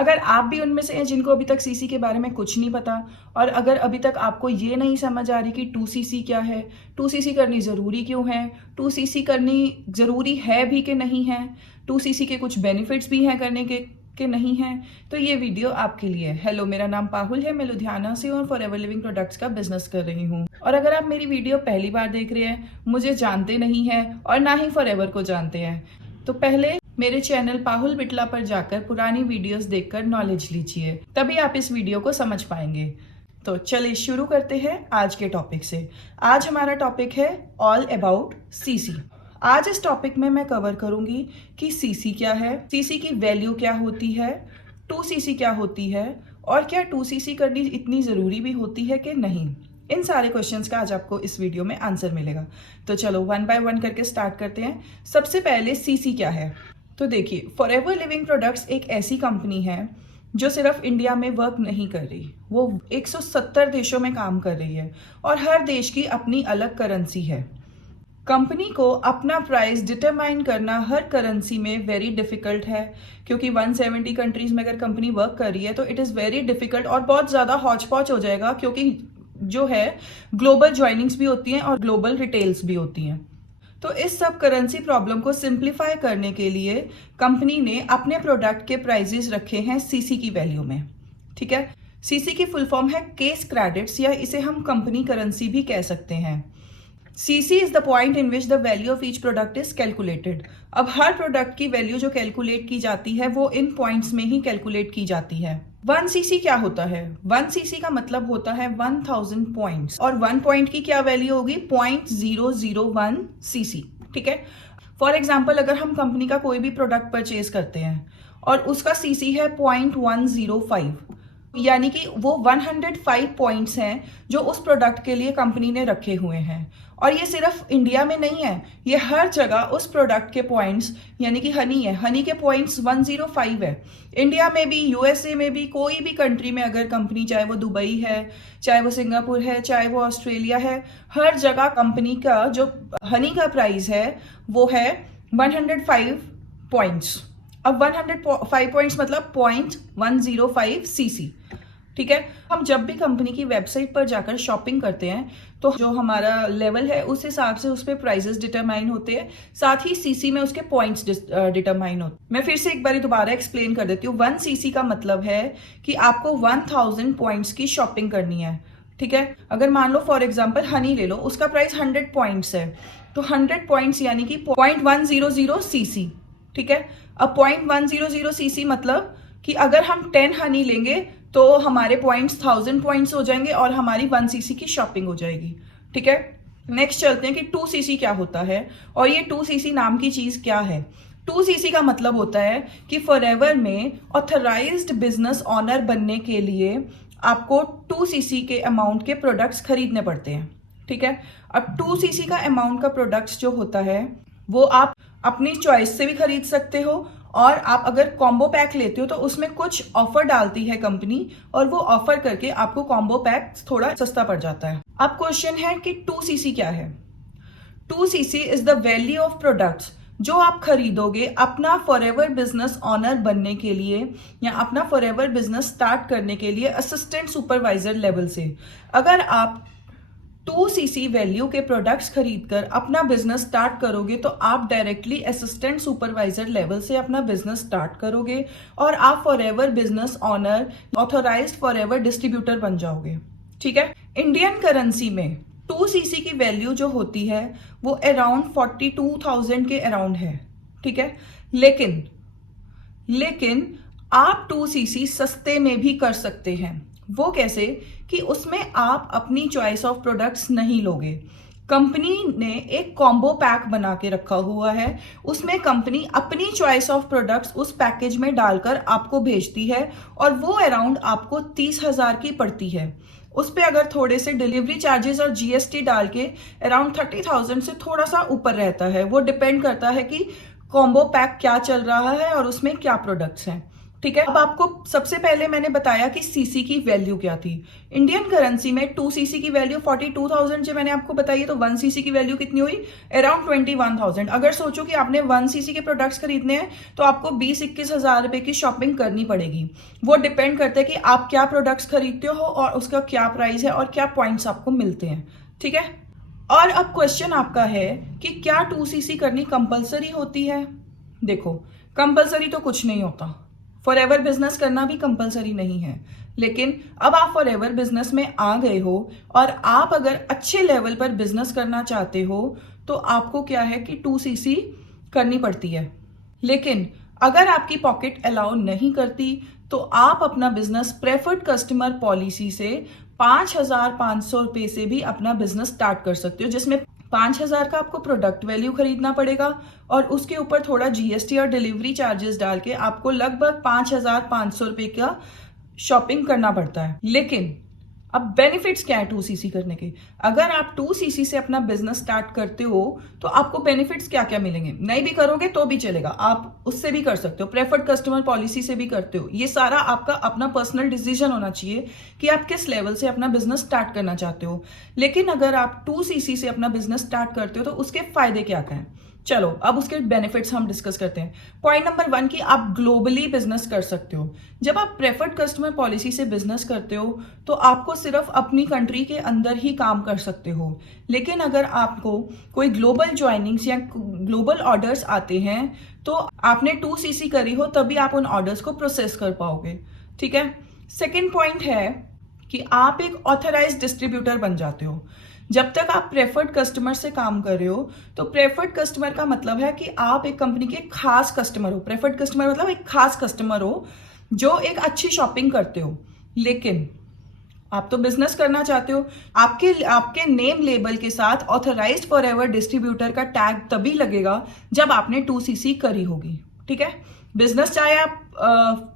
अगर आप भी उनमें से हैं जिनको अभी तक सीसी के बारे में कुछ नहीं पता, और अगर अभी तक आपको ये नहीं समझ आ रही कि 2cc क्या है, 2cc करनी ज़रूरी क्यों है, 2cc करनी ज़रूरी है भी कि नहीं है, 2cc के कुछ बेनिफिट्स भी हैं करने के नहीं हैं, तो ये वीडियो आपके लिए है। हेलो, मेरा नाम पाहुल है, मैं लुधियाना से हूँ और फॉरएवर लिविंग प्रोडक्ट्स का बिजनेस कर रही हूँ। और अगर आप मेरी वीडियो पहली बार देख रहे हैं, मुझे जानते नहीं हैं और ना ही फॉरएवर को जानते हैं, तो पहले मेरे चैनल पाहुल बिटला पर जाकर पुरानी वीडियोस देखकर नॉलेज लीजिए, तभी आप इस वीडियो को समझ पाएंगे। तो चलिए शुरू करते हैं आज के टॉपिक से। आज हमारा टॉपिक है ऑल अबाउट सीसी। आज इस टॉपिक में मैं कवर करूंगी कि सीसी क्या है, सीसी की वैल्यू क्या होती है, 2cc क्या होती है, और क्या 2cc करनी इतनी ज़रूरी भी होती है कि नहीं। इन सारे क्वेश्चंस का आज आपको इस वीडियो में आंसर मिलेगा। तो चलो वन बाय वन करके स्टार्ट करते हैं। सबसे पहले सीसी क्या है। तो देखिए, फॉरएवर लिविंग प्रोडक्ट्स एक ऐसी कंपनी है जो सिर्फ इंडिया में वर्क नहीं कर रही, वो 170 देशों में काम कर रही है और हर देश की अपनी अलग करेंसी है। कंपनी को अपना प्राइस डिटरमाइन करना हर करेंसी में वेरी डिफिकल्ट है, क्योंकि 170 कंट्रीज में अगर कंपनी वर्क कर रही है तो इट इज़ वेरी डिफिकल्ट और बहुत ज़्यादा हौच पौच हो जाएगा, क्योंकि जो है ग्लोबल ज्वाइनिंग्स भी होती हैं और ग्लोबल रिटेल्स भी होती हैं। तो इस सब करेंसी प्रॉब्लम को सिंप्लीफाई करने के लिए कंपनी ने अपने प्रोडक्ट के प्राइजेस रखे हैं सीसी की वैल्यू में। ठीक है, सीसी की फुल फॉर्म है केस क्रेडिट्स, या इसे हम कंपनी करेंसी भी कह सकते हैं। CC is the point in which the value of each product is calculated. अब हर प्रोडक्ट की वैल्यू जो कैलकुलेट की जाती है वो इन पॉइंट्स में ही कैलकुलेट की जाती है। 1cc क्या होता है? 1cc का मतलब होता है 1000 पॉइंट्स, और 1 पॉइंट की क्या वैल्यू होगी? 0.001 cc। ठीक है, फॉर एग्जाम्पल अगर हम कंपनी का कोई भी प्रोडक्ट परचेज करते हैं और उसका सीसी है 0.105, यानी कि वो 105 पॉइंट्स हैं जो उस प्रोडक्ट के लिए कंपनी ने रखे हुए हैं। और ये सिर्फ इंडिया में नहीं है, ये हर जगह उस प्रोडक्ट के पॉइंट्स, यानी कि हनी है, हनी के पॉइंट्स 105 है। इंडिया में भी, यूएसए में भी, कोई भी कंट्री में अगर कंपनी, चाहे वो दुबई है, चाहे वो सिंगापुर है, चाहे वो ऑस्ट्रेलिया है, हर जगह कंपनी का जो हनी का प्राइस है वो है 105 पॉइंट्स। अब 105 पॉइंट्स मतलब 0.105 सीसी। ठीक है, हम जब भी कंपनी की वेबसाइट पर जाकर शॉपिंग करते हैं तो जो हमारा लेवल है उस हिसाब से उस पे प्राइजेस डिटरमाइन होते हैं, साथ ही सीसी में उसके पॉइंट्स डिटरमाइन होते हैं। मैं फिर से एक बार दोबारा एक्सप्लेन कर देती हूँ। 1cc का मतलब है कि आपको 1000 पॉइंट्स की शॉपिंग करनी है। ठीक है, अगर मान लो फॉर एग्जाम्पल हनी ले लो, उसका प्राइस 100 पॉइंट्स है, तो 100 पॉइंट्स यानी कि 0.100 सीसी। ठीक है, अब 0.100 सीसी मतलब कि अगर हम 10 हनी लेंगे तो हमारे पॉइंट्स 1000 पॉइंट्स हो जाएंगे और हमारी 1cc की शॉपिंग हो जाएगी। ठीक है, नेक्स्ट चलते हैं कि 2cc क्या होता है और ये 2cc नाम की चीज क्या है। 2cc का मतलब होता है कि फॉरएवर में ऑथराइज्ड बिजनेस ऑनर बनने के लिए आपको 2cc के अमाउंट के प्रोडक्ट्स खरीदने पड़ते हैं। ठीक है, अब 2cc का अमाउंट का प्रोडक्ट्स जो होता है वो आप अपनी चॉइस से भी खरीद सकते हो, और आप अगर कॉम्बो पैक लेते हो तो उसमें कुछ ऑफर डालती है कंपनी, और वो ऑफर करके आपको कॉम्बो पैक थोड़ा सस्ता पड़ जाता है। अब क्वेश्चन है कि 2cc क्या है। 2cc is the value of products जो आप खरीदोगे अपना फॉरएवर बिजनेस ऑनर बनने के लिए, या अपना फॉरएवर बिजनेस स्टार्ट करने के लिए असिस्टेंट सुपरवाइजर लेवल से। अगर आप 2cc वैल्यू के प्रोडक्ट्स खरीदकर अपना बिजनेस स्टार्ट करोगे तो आप डायरेक्टली असिस्टेंट सुपरवाइजर लेवल से अपना बिजनेस स्टार्ट करोगे और आप forever business honour, authorised forever distributor बन जाओगे। ठीक है, इंडियन करेंसी में 2cc की वैल्यू जो होती है वो अराउंड 42,000 के अराउंड है। ठीक है, लेकिन आप 2cc सस्ते में भी कर सकते हैं। वो कैसे? कि उसमें आप अपनी चॉइस ऑफ प्रोडक्ट्स नहीं लोगे, कंपनी ने एक कॉम्बो पैक बना के रखा हुआ है, उसमें कंपनी अपनी चॉइस ऑफ प्रोडक्ट्स उस पैकेज में डालकर आपको भेजती है और वो अराउंड आपको 30,000 की पड़ती है। उस पर अगर थोड़े से डिलीवरी चार्जेस और जीएसटी डाल के अराउंड 30,000 से थोड़ा सा ऊपर रहता है। वो डिपेंड करता है कि कॉम्बो पैक क्या चल रहा है और उसमें क्या प्रोडक्ट्स हैं। ठीक है। अब आपको सबसे पहले मैंने बताया कि सीसी की वैल्यू क्या थी। इंडियन करेंसी में 2 सीसी की वैल्यू 42,000 जो मैंने आपको बताई, तो 1 सीसी की वैल्यू कितनी हुई, अराउंड 21,000। अगर सोचो कि आपने 1 सीसी के प्रोडक्ट्स खरीदने हैं तो आपको 20-21 हजार रुपए की शॉपिंग करनी पड़ेगी। वो डिपेंड करता है कि आप क्या प्रोडक्ट्स खरीदते हो और उसका क्या प्राइस है और क्या पॉइंट्स आपको मिलते हैं। ठीक है। और अब क्वेश्चन आपका है कि क्या 2 सीसी करनी कंपलसरी होती है। देखो, कंपलसरी तो कुछ नहीं होता, फॉर एवर बिजनेस करना भी कंपलसरी नहीं है, लेकिन अब आप फॉर एवर बिजनेस में आ गए हो और आप अगर अच्छे लेवल पर बिजनेस करना चाहते हो तो आपको क्या है कि 2 सीसी करनी पड़ती है। लेकिन अगर आपकी पॉकेट अलाउ नहीं करती तो आप अपना बिजनेस प्रेफर्ड कस्टमर पॉलिसी से 5,500 रुपए से भी अपना बिजनेस स्टार्ट कर सकते हो, जिसमें 5,000 का आपको प्रोडक्ट वैल्यू खरीदना पड़ेगा और उसके ऊपर थोड़ा जीएसटी और डिलीवरी चार्जेस डाल के आपको लगभग 5,500 रुपए का शॉपिंग करना पड़ता है। लेकिन अब बेनिफिट्स क्या है 2 सीसी करने के। अगर आप 2 सीसी से अपना बिजनेस स्टार्ट करते हो तो आपको बेनिफिट्स क्या क्या मिलेंगे। नहीं भी करोगे तो भी चलेगा, आप उससे भी कर सकते हो, प्रेफर्ड कस्टमर पॉलिसी से भी करते हो। ये सारा आपका अपना पर्सनल डिसीजन होना चाहिए कि आप किस लेवल से अपना बिजनेस स्टार्ट करना चाहते हो। लेकिन अगर आप 2 सीसी से अपना बिजनेस स्टार्ट करते हो तो उसके फायदे क्या क्या हैं। चलो अब उसके बेनिफिट्स हम डिस्कस करते हैं। पॉइंट नंबर 1 कि आप ग्लोबली बिजनेस कर सकते हो। जब आप प्रेफर्ड कस्टमर पॉलिसी से बिजनेस करते हो तो आपको सिर्फ अपनी कंट्री के अंदर ही काम कर सकते हो। लेकिन अगर आपको कोई ग्लोबल ज्वाइनिंग्स या ग्लोबल ऑर्डर्स आते हैं तो आपने 2 सीसी करी हो तभी आप उन ऑर्डर्स को प्रोसेस कर पाओगे। ठीक है। सेकेंड पॉइंट है कि आप एक ऑथराइज्ड डिस्ट्रीब्यूटर बन जाते हो। जब तक आप प्रेफर्ड कस्टमर से काम कर रहे हो तो प्रेफर्ड कस्टमर का मतलब है कि आप एक कंपनी के खास कस्टमर हो। प्रेफर्ड कस्टमर मतलब एक खास कस्टमर हो जो एक अच्छी शॉपिंग करते हो। लेकिन आप तो बिजनेस करना चाहते हो, आपके नेम लेबल के साथ ऑथराइज्ड फॉर एवर डिस्ट्रीब्यूटर का टैग तभी लगेगा जब आपने 2 सीसी करी होगी। ठीक है। बिजनेस चाहे आप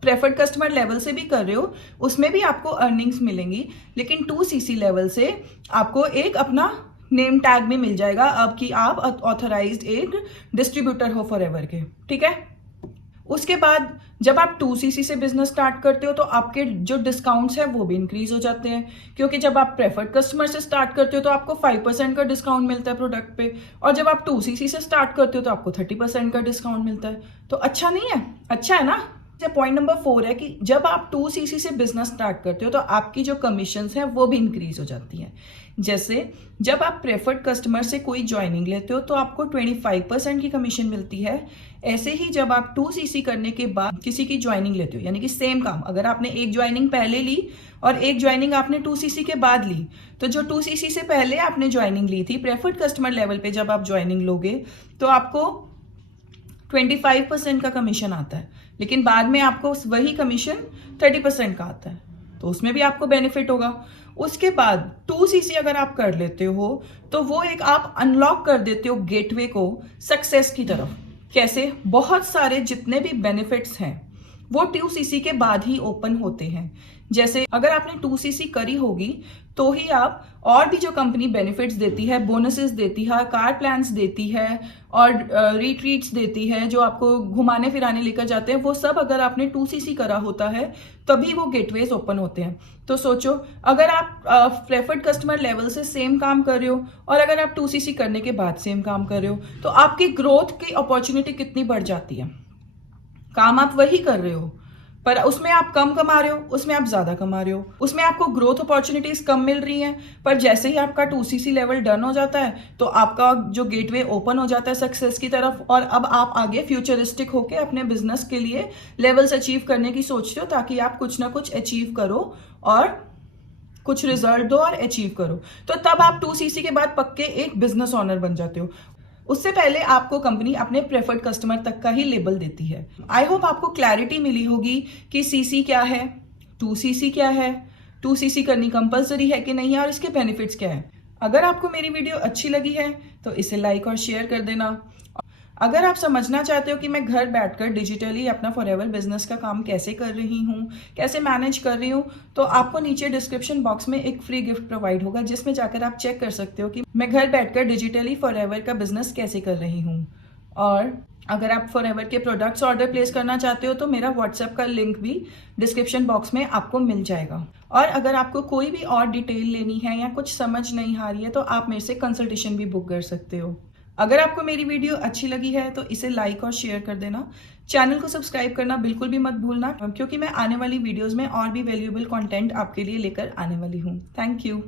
प्रेफर्ड कस्टमर लेवल से भी कर रहे हो उसमें भी आपको अर्निंग्स मिलेंगी, लेकिन 2 सीसी लेवल से आपको एक अपना नेम टैग भी मिल जाएगा अब कि आप ऑथराइज्ड एक डिस्ट्रीब्यूटर हो फॉर एवर के। ठीक है। उसके बाद जब आप 2 सीसी से बिजनेस स्टार्ट करते हो तो आपके जो डिस्काउंट्स हैं वो भी इंक्रीज हो जाते हैं, क्योंकि जब आप प्रेफर्ड कस्टमर से स्टार्ट करते हो तो आपको 5% का डिस्काउंट मिलता है प्रोडक्ट पे, और जब आप 2 सीसी से स्टार्ट करते हो तो आपको 30% का डिस्काउंट मिलता है। तो अच्छा नहीं है, अच्छा है ना। पॉइंट नंबर 4 है कि जब आप 2 सीसी से बिजनेस स्टार्ट करते हो तो आपकी जो कमीशंस हैं वो भी इंक्रीज हो जाती हैं। जैसे जब आप प्रेफर्ड कस्टमर से कोई ज्वाइनिंग लेते हो तो आपको 25% की कमीशन मिलती है। ऐसे ही जब आप 2 सीसी करने के बाद किसी की ज्वाइनिंग लेते हो, यानी कि सेम काम, अगर आपने एक ज्वाइनिंग पहले ली और एक ज्वाइनिंग आपने 2 सीसी के बाद ली, तो जो 2 सीसी से पहले आपने ज्वाइनिंग ली थी प्रेफर्ड कस्टमर लेवल पे जब आप ज्वाइनिंग लोगे तो आपको 25% का कमीशन आता है, लेकिन बाद में आपको वही कमीशन 30% का आता है, तो उसमें भी आपको बेनिफिट होगा। उसके बाद 2 सीसी अगर आप कर लेते हो तो वो एक आप अनलॉक कर देते हो गेटवे को सक्सेस की तरफ। कैसे? बहुत सारे जितने भी बेनिफिट्स हैं वो 2 सीसी के बाद ही ओपन होते हैं। जैसे अगर आपने 2 सीसी करी होगी तो ही आप और भी जो कंपनी बेनिफिट्स देती है, बोनसेस देती है, कार प्लान्स देती है और रिट्रीट्स देती है जो आपको घुमाने फिराने लेकर जाते हैं, वो सब अगर आपने 2 सीसी करा होता है तभी वो गेटवेज ओपन होते हैं। तो सोचो, अगर आप प्रेफर्ड कस्टमर लेवल से सेम काम कर रहे हो और अगर आप 2 सीसी करने के बाद सेम काम कर रहे हो तो आपकी ग्रोथ की अपॉर्चुनिटी कितनी बढ़ जाती है। काम आप वही कर रहे हो पर उसमें आप कम कमा रहे हो, उसमें आप ज्यादा कमा रहे हो, उसमें आपको ग्रोथ अपॉर्चुनिटीज कम मिल रही हैं, पर जैसे ही आपका 2 सीसी लेवल डन हो जाता है तो आपका जो गेटवे ओपन हो जाता है सक्सेस की तरफ, और अब आप आगे फ्यूचरिस्टिक होके अपने बिजनेस के लिए लेवल्स अचीव करने की सोचते हो ताकि आप कुछ ना कुछ अचीव करो और कुछ रिजल्ट दो और अचीव करो। तो तब आप 2 सीसी के बाद पक्के एक बिजनेस ऑनर बन जाते हो। उससे पहले आपको कंपनी अपने प्रेफर्ड कस्टमर तक का ही लेबल देती है। आई होप आपको क्लैरिटी मिली होगी कि सीसी क्या है, 2 सीसी क्या है, 2 सीसी करनी कंपलसरी है कि नहीं है और इसके बेनिफिट्स क्या है। अगर आपको मेरी वीडियो अच्छी लगी है तो इसे लाइक और शेयर कर देना। अगर आप समझना चाहते हो कि मैं घर बैठकर डिजिटली अपना फॉरएवर बिजनेस का काम कैसे कर रही हूँ, कैसे मैनेज कर रही हूँ, तो आपको नीचे डिस्क्रिप्शन बॉक्स में एक फ्री गिफ्ट प्रोवाइड होगा जिसमें जाकर आप चेक कर सकते हो कि मैं घर बैठकर डिजिटली फॉरएवर का बिजनेस कैसे कर रही हूँ। और अगर आप फॉरएवर के प्रोडक्ट्स ऑर्डर प्लेस करना चाहते हो तो मेरा व्हाट्सएप का लिंक भी डिस्क्रिप्शन बॉक्स में आपको मिल जाएगा। और अगर आपको कोई भी और डिटेल लेनी है या कुछ समझ नहीं आ रही है तो आप मेरे से कंसल्टेशन भी बुक कर सकते हो। अगर आपको मेरी वीडियो अच्छी लगी है तो इसे लाइक और शेयर कर देना। चैनल को सब्सक्राइब करना बिल्कुल भी मत भूलना, क्योंकि मैं आने वाली वीडियोज़ में और भी वैल्यूएबल कंटेंट आपके लिए लेकर आने वाली हूँ। Thank you.